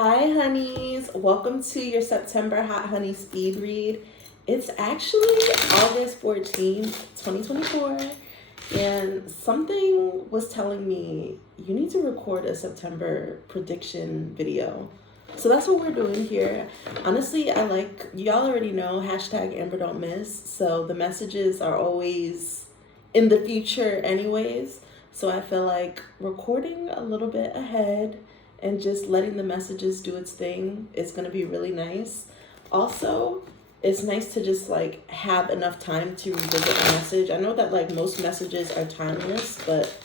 Hi, honeys. Welcome to your September Hot Honey Speed Read. It's actually August 14th, 2024, and something was telling me you need to record a September prediction video. So that's what we're doing here. Honestly, y'all already know, hashtag Amber Don't Miss. So the messages are always in the future anyways. So I feel like recording a little bit ahead and just letting the messages do its thing is going to be really nice. Also, it's nice to just have enough time to revisit a message. I know that most messages are timeless, but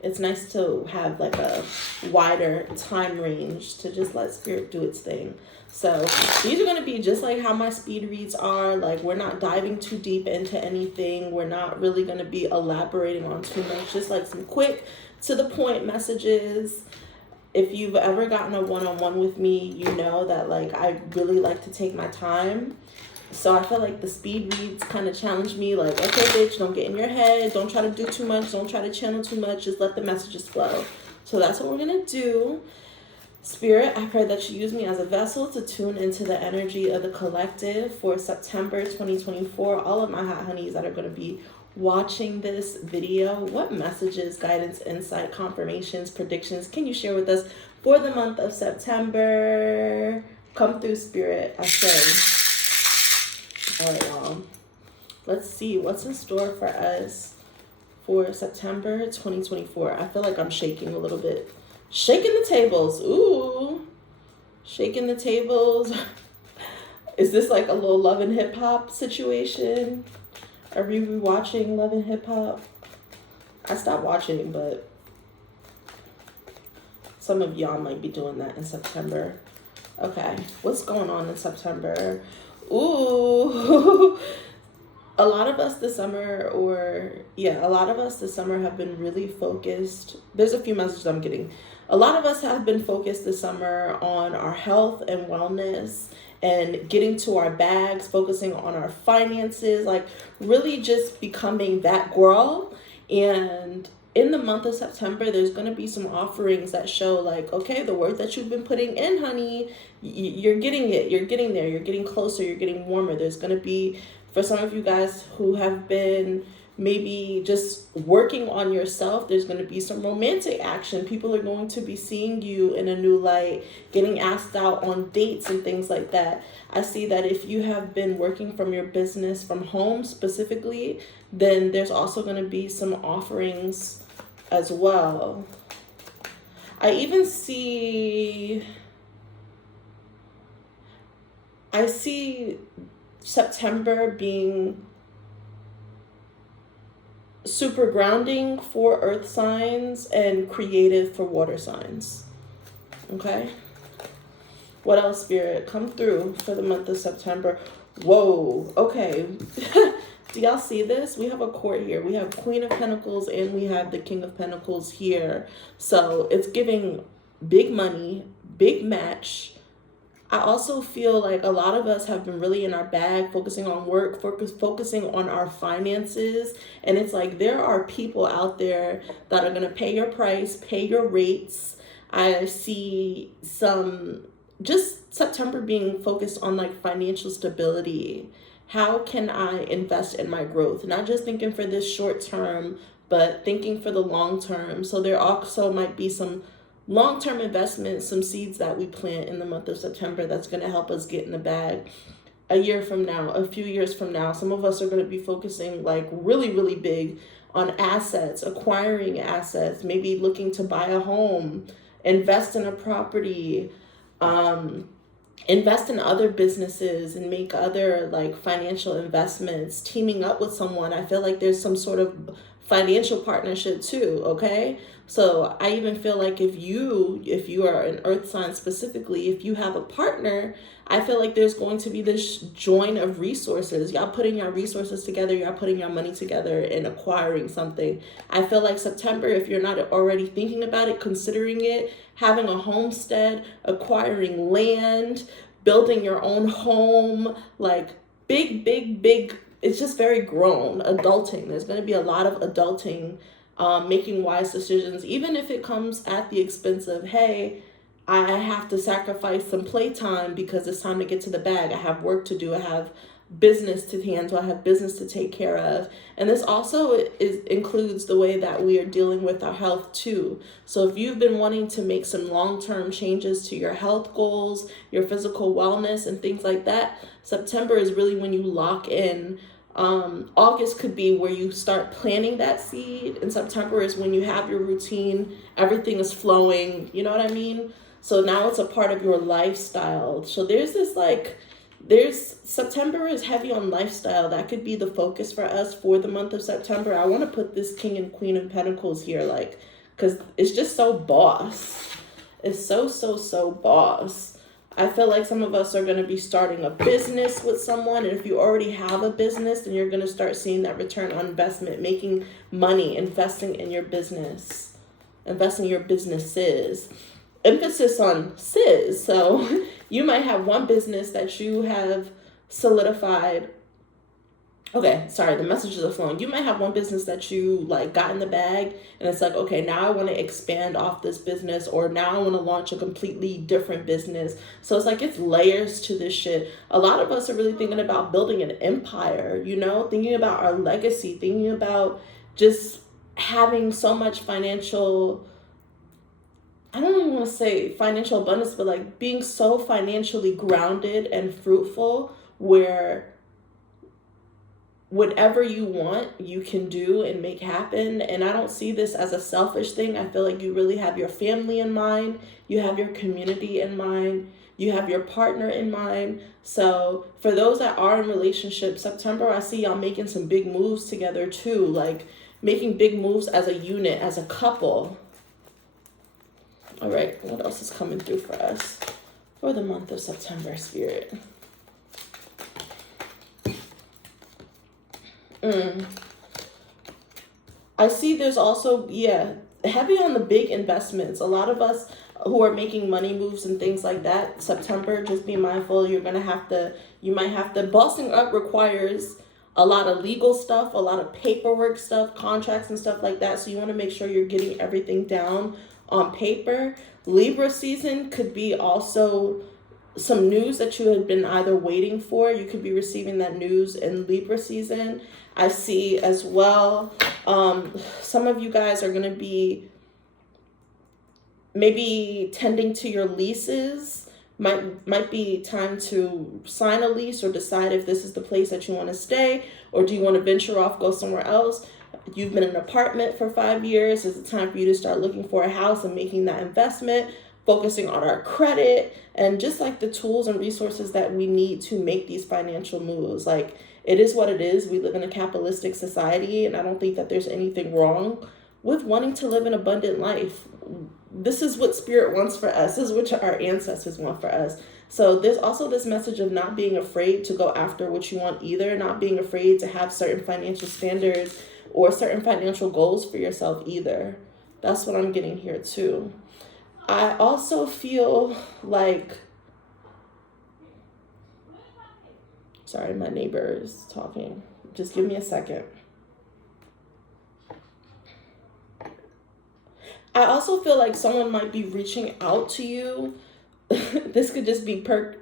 it's nice to have a wider time range to just let spirit do its thing. So these are going to be just like how my speed reads are. We're not diving too deep into anything. We're not really going to be elaborating on too much. Just some quick to the point messages. If you've ever gotten a one-on-one with me, you know that I really like to take my time. So I feel like the speed reads kind of challenge me, okay, bitch, don't get in your head. Don't try to do too much. Don't try to channel too much. Just let the messages flow. So that's what we're going to do. Spirit, I pray that you use me as a vessel to tune into the energy of the collective for September 2024. All of my hot honeys that are going to be watching this video, what messages, guidance, insight, confirmations, predictions can you share with us for the month of September? Come through, Spirit, I say. All right, y'all. Let's see what's in store for us for September 2024. I feel like I'm shaking a little bit. Shaking the tables. Ooh. Shaking the tables. Is this a little Love and Hip Hop situation? Are we watching Love and Hip Hop? I stopped watching, but some of y'all might be doing that in September. Okay, what's going on in September? Ooh. A lot of us this summer have been really focused. There's a few messages I'm getting. A lot of us have been focused this summer on our health and wellness and getting to our bags, focusing on our finances, really just becoming that girl. And in the month of September, there's going to be some offerings that show okay, the work that you've been putting in, honey, you're getting it. You're getting there. You're getting closer. You're getting warmer. There's going to be, for some of you guys who have been maybe just working on yourself, there's going to be some romantic action. People are going to be seeing you in a new light, getting asked out on dates and things like that. I see that if you have been working from your business from home specifically, then there's also going to be some offerings as well. I see September being super grounding for earth signs and creative for water signs. Okay? What else, Spirit? Come through for the month of September. Whoa. Okay. Do y'all see this? We have a court here. We have Queen of Pentacles and we have the King of Pentacles here. So it's giving big money, big match. I also feel like a lot of us have been really in our bag, focusing on work, focusing on our finances. And it's there are people out there that are going to pay your price, pay your rates. I see just September being focused on financial stability. How can I invest in my growth? Not just thinking for this short term, but thinking for the long term. So there also might be some long-term investments, some seeds that we plant in the month of September that's going to help us get in the bag a year from now, a few years from now. Some of us are going to be focusing really, really big on assets, acquiring assets, maybe looking to buy a home, invest in a property, invest in other businesses and make other financial investments, teaming up with someone. I feel like there's some sort of financial partnership too, okay? So I even feel like if you are an earth sign specifically, if you have a partner, I feel like there's going to be this join of resources. Y'all putting your resources together, y'all putting your money together and acquiring something. I feel like September, if you're not already thinking about it, considering it, having a homestead, acquiring land, building your own home, big, it's just very grown, adulting. There's going to be a lot of adulting making wise decisions, even if it comes at the expense of, hey, I have to sacrifice some playtime because it's time to get to the bag. I have work to do. I have business to handle. I have business to take care of. And this also includes the way that we are dealing with our health too. So if you've been wanting to make some long-term changes to your health goals, your physical wellness and things like that, September is really when you lock in. August could be where you start planting that seed, and September is when you have your routine, everything is flowing, you know what I mean? So now it's a part of your lifestyle. So there's September is heavy on lifestyle. That could be the focus for us for the month of September. I want to put this King and Queen of Pentacles here, like, because it's just so boss. It's so boss. I feel like some of us are going to be starting a business with someone. And if you already have a business, then you're going to start seeing that return on investment, making money, investing in your business, investing in your businesses. Emphasis on sis. So you might have one business that you have solidified. Okay, sorry, the messages are flowing. You might have one business that you like got in the bag, and it's like, okay, now I want to expand off this business, or now I want to launch a completely different business. So it's like, it's layers to this shit. A lot of us are really thinking about building an empire, you know, thinking about our legacy, thinking about just having so much financial, I don't even want to say financial abundance, but like being so financially grounded and fruitful where whatever you want, you can do and make happen. And I don't see this as a selfish thing. I feel like you really have your family in mind. You have your community in mind. You have your partner in mind. So for those that are in relationships, September, I see y'all making some big moves together too. Like making big moves as a unit, as a couple. All right, what else is coming through for us for the month of September, Spirit? I see there's also, heavy on the big investments. A lot of us who are making money moves and things like that, September, just be mindful. You might have to, bossing up requires a lot of legal stuff, a lot of paperwork stuff, contracts and stuff like that. So you want to make sure you're getting everything down on paper. Libra season could be also some news that you had been either waiting for. You could be receiving that news in Libra season. I see as well, some of you guys are going to be maybe tending to your leases. Might be time to sign a lease or decide if this is the place that you want to stay, or do you want to venture off, go somewhere else. You've been in an apartment for 5 years. Is it time for you to start looking for a house and making that investment, focusing on our credit and just like the tools and resources that we need to make these financial moves. Like, it is what it is. We live in a capitalistic society, and I don't think that there's anything wrong with wanting to live an abundant life. This is what Spirit wants for us. This is what our ancestors want for us. So there's also this message of not being afraid to go after what you want either, not being afraid to have certain financial standards or certain financial goals for yourself either. That's what I'm getting here too. I also feel like, sorry, my neighbor is talking. Just give me a second. I also feel like someone might be reaching out to you. This could just be per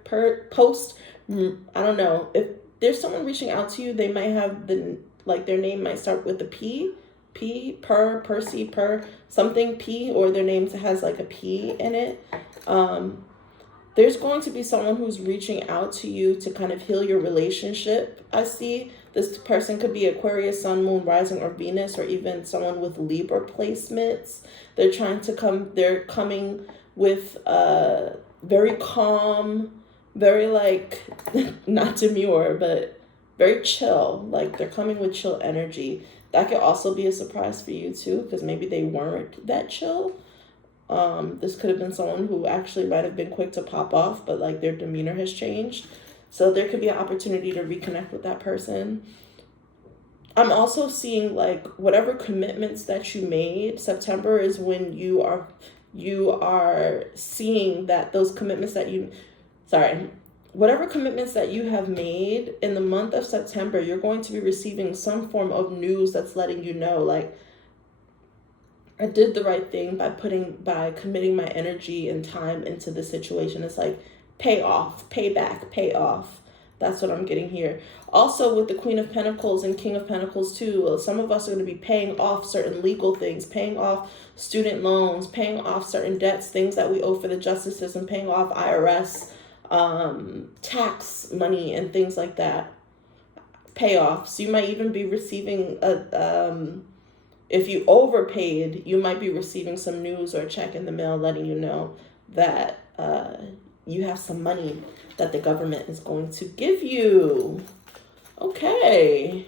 post. I don't know. If there's someone reaching out to you, they might have their name might start with a P, Percy, something P, or their name has like a P in it. There's going to be someone who's reaching out to you to kind of heal your relationship. I see this person could be Aquarius, Sun, Moon, Rising, or Venus, or even someone with Libra placements. They're coming with very calm, very like, not demure, but very chill. Like, they're coming with chill energy. That could also be a surprise for you too, because maybe they weren't that chill. This could have been someone who actually might have been quick to pop off, but like their demeanor has changed. So there could be an opportunity to reconnect with that person. I'm also seeing like whatever commitments that you made, September is when you are seeing that those commitments that whatever commitments that you have made in the month of September, you're going to be receiving some form of news that's letting you know, like, I did the right thing by committing my energy and time into the situation. It's like pay off, pay back, pay off. That's what I'm getting here. Also with the Queen of Pentacles and King of Pentacles too, some of us are going to be paying off certain legal things, paying off student loans, paying off certain debts, things that we owe for the justice system, paying off IRS, tax money and things like that. Payoffs. You might even be receiving if you overpaid, you might be receiving some news or a check in the mail letting you know that you have some money that the government is going to give you. Okay.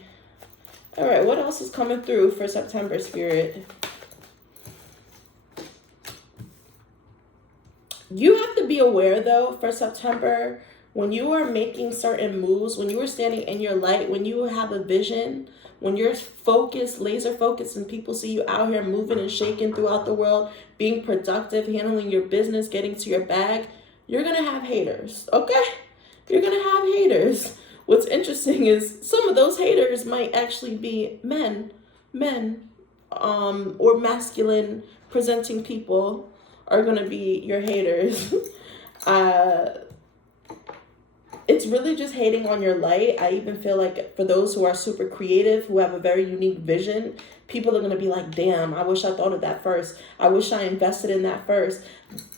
All right, what else is coming through for September, Spirit? You have to be aware, though, for September, when you are making certain moves, when you are standing in your light, when you have a vision, when you're focused, laser focused, and people see you out here moving and shaking throughout the world, being productive, handling your business, getting to your bag, you're going to have haters, okay? You're going to have haters. What's interesting is some of those haters might actually be men, or masculine presenting people are going to be your haters. It's really just hating on your light. I even feel like for those who are super creative, who have a very unique vision, people are going to be like, damn, I wish I thought of that first. I wish I invested in that first.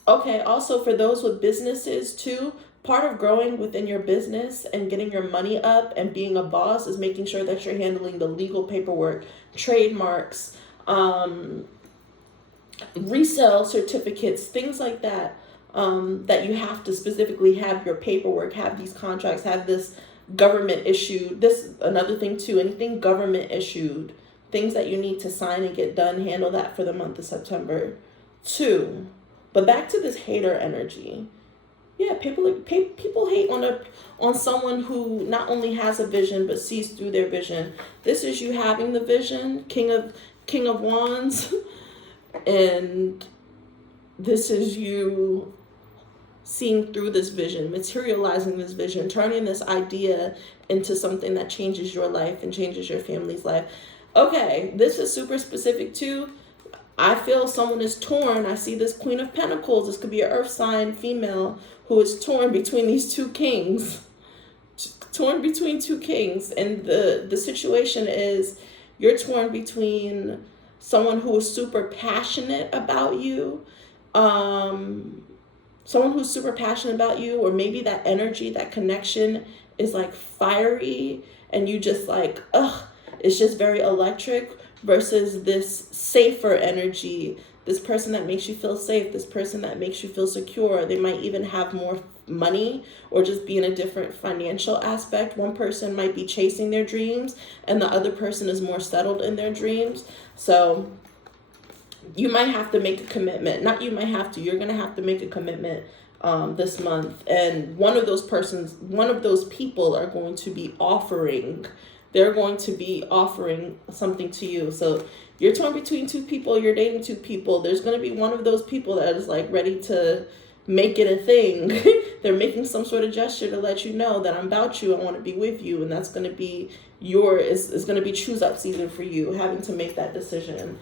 Okay, also for those with businesses too, part of growing within your business and getting your money up and being a boss is making sure that you're handling the legal paperwork, trademarks, resale certificates, things like that. That you have to specifically have your paperwork, have these contracts, have this government issued. This another thing too, anything government issued, things that you need to sign and get done, handle that for the month of September too. But back to this hater energy. Yeah, people hate on someone who not only has a vision but sees through their vision. This is you having the vision, King of Wands, and this is you seeing through this vision, materializing this vision, turning this idea into something that changes your life and changes your family's life. Okay, this is super specific too. I feel someone is torn. I see this Queen of Pentacles. This could be an earth sign female who is torn between these two kings. Torn between two kings. And the situation is you're torn between someone who is super passionate about you, someone who's super passionate about you, or maybe that energy, that connection is like fiery and you just like, it's just very electric, versus this safer energy, this person that makes you feel safe, this person that makes you feel secure. They might even have more money or just be in a different financial aspect. One person might be chasing their dreams and the other person is more settled in their dreams. So you might have to make a commitment. Not you might have to, you're going to have to make a commitment this month. And one of those people are going to be offering. They're going to be offering something to you. So you're torn between two people, you're dating two people. There's going to be one of those people that is like ready to make it a thing. They're making some sort of gesture to let you know that I'm about you. I want to be with you. And that's going to be it's going to be choose up season for you, having to make that decision.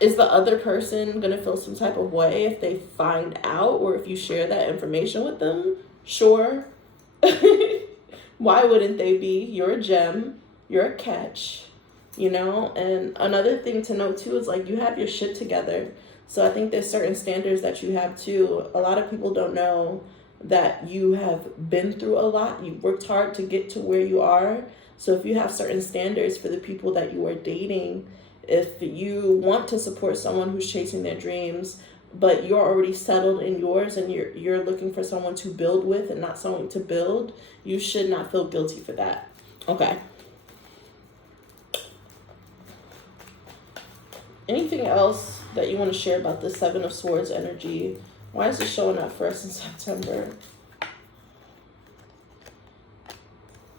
Is the other person going to feel some type of way if they find out or if you share that information with them? Sure. Why wouldn't they be? You're a gem. You're a catch. You know? And another thing to note too is like you have your shit together. So I think there's certain standards that you have too. A lot of people don't know that you have been through a lot. You've worked hard to get to where you are. So if you have certain standards for the people that you are dating, if you want to support someone who's chasing their dreams, but you're already settled in yours and you're looking for someone to build with and not someone to build, you should not feel guilty for that. Okay. Anything else that you want to share about the Seven of Swords energy? Why is it showing up for us in September?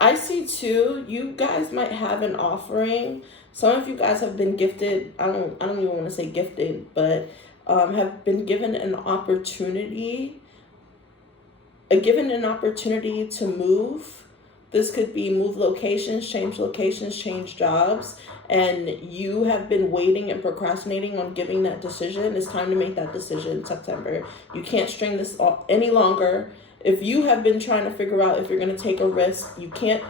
I see too, you guys might have an offering. Some of you guys have been gifted. I don't even want to say gifted, but have been given an opportunity to move This could be move locations, change jobs, and you have been waiting and procrastinating on giving that decision. It's time to make that decision in September. You can't string this off any longer. If you have been trying to figure out if you're going to take a risk, you can't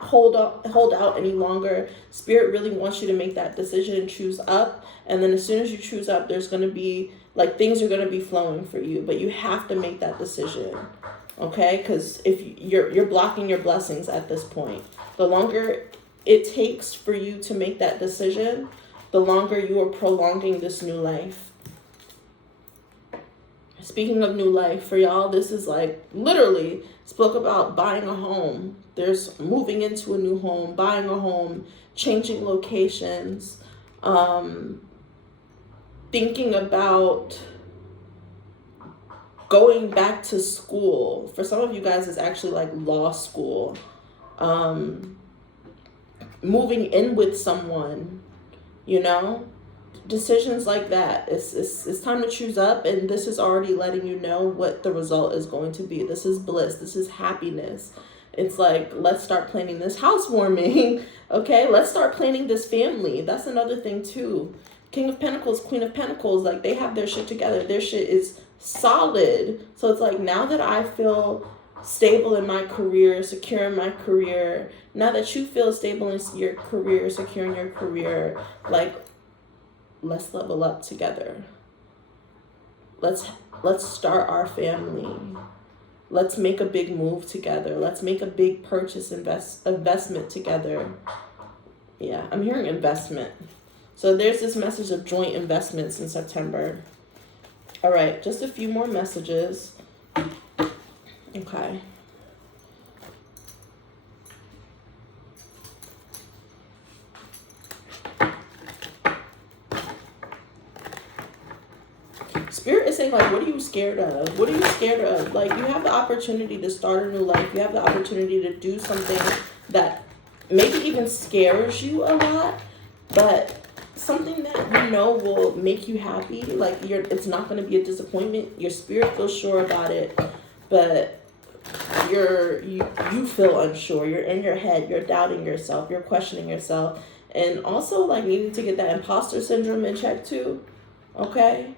hold out any longer. Spirit really wants you to make that decision and choose up. And then as soon as you choose up, there's going to be, like, things are going to be flowing for you. But you have to make that decision, okay? Because if you're blocking your blessings at this point. The longer it takes for you to make that decision, the longer you are prolonging this new life. Speaking of new life, for y'all, this is like literally spoke about buying a home. There's moving into a new home, buying a home, changing locations, thinking about going back to school. For some of you guys, it's actually like law school. Moving in with someone, you know? Decisions like that. It's time to choose up, and this is already letting you know what the result is going to be. This is bliss. This is happiness. It's like, let's start planning this housewarming. Okay, let's start planning this family. That's another thing too. King of Pentacles, Queen of Pentacles, like, they have their shit together. Their shit is solid. So it's like, now that I feel stable in my career, secure in my career, now that you feel stable in your career, secure in your career, like, let's level up together. Let's start our family. Let's make a big move together. Let's make a big purchase investment together. Yeah, I'm hearing investment. So there's this message of joint investments in September. All right, just a few more messages. Okay. Spirit is saying, like, what are you scared of? What are you scared of? Like, you have the opportunity to start a new life. You have the opportunity to do something that maybe even scares you a lot, but something that you know will make you happy. Like, it's not going to be a disappointment. Your spirit feels sure about it, but you feel unsure. You're in your head. You're doubting yourself. You're questioning yourself, and also, like, needing to get that imposter syndrome in check too. Okay.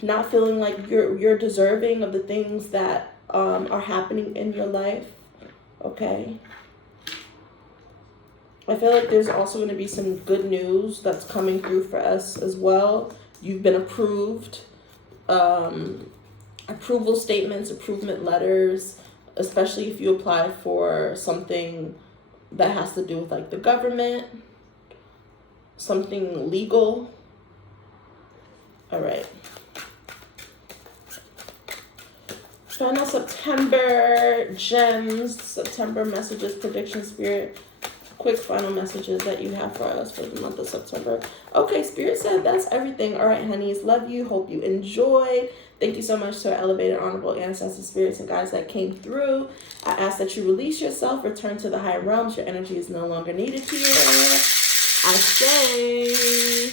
Not feeling like you're deserving of the things that are happening in your life, okay? I feel like there's also going to be some good news that's coming through for us as well. You've been approved. Approval statements, approval letters, especially if you apply for something that has to do with, like, the government, something legal. All right. Final September gems, September messages, prediction, Spirit. Quick final messages that you have for us for the month of September. Okay, Spirit said that's everything. All right, honeys, love you. Hope you enjoyed. Thank you so much to our elevated, honorable ancestors, spirits, and guides that came through. I ask that you release yourself, return to the higher realms. Your energy is no longer needed here. I say.